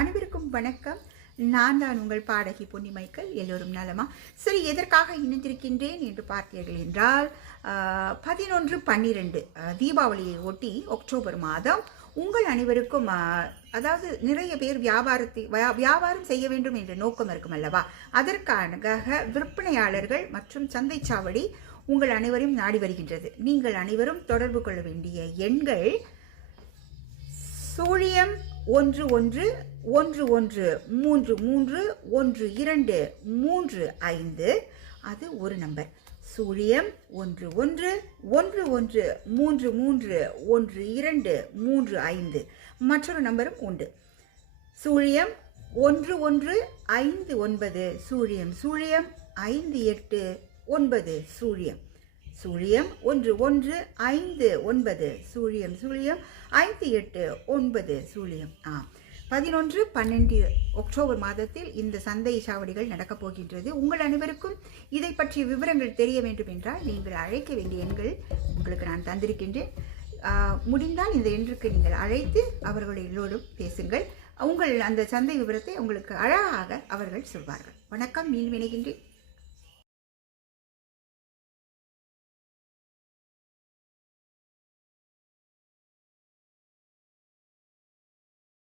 அனைவருக்கும் வணக்கம். நான் உங்கள் பாடகி பொன்னி மைக்கேல். எல்லோரும் நலமா? சரி, எதற்காக இணைந்திருக்கின்றேன் என்று பார்த்தீர்கள் என்றால் 11/12 தீபாவளியை ஒட்டி அக்டோபர் மாதம் உங்கள் அனைவருக்கும் அதாவது நிறைய பேர் வியாபாரம் செய்ய வேண்டும் என்ற நோக்கம் இருக்கும் அல்லவா? அதற்காக விற்பனையாளர்கள் மற்றும் சந்தை சாவடி உங்கள் அனைவரையும் நாடி வருகின்றது. நீங்கள் அனைவரும் தொடர்பு கொள்ள வேண்டிய எண்கள் 01111331235. அது ஒரு நம்பர். 011331235. மற்றொரு நம்பரும் உண்டு. 01159 00589 01159 11/12 அக்டோபர் மாதத்தில் இந்த சந்தை சாவடிகள் நடக்கப் போகின்றது. உங்கள் அனைவருக்கும் இதை பற்றிய விவரங்கள் தெரிய வேண்டும் என்றால் நீங்கள் அழைக்க வேண்டிய எண்கள் உங்களுக்கு நான் தந்திருக்கின்றேன். முடிந்தால் இந்த எண்ணுக்கு நீங்கள் அழைத்து அவர்கள் எல்லோரும் பேசுங்கள். உங்கள் அந்த சந்தை விவரத்தை உங்களுக்கு அழகாக அவர்கள் சொல்வார்கள். வணக்கம். மீண்டும் இணைகின்றேன்.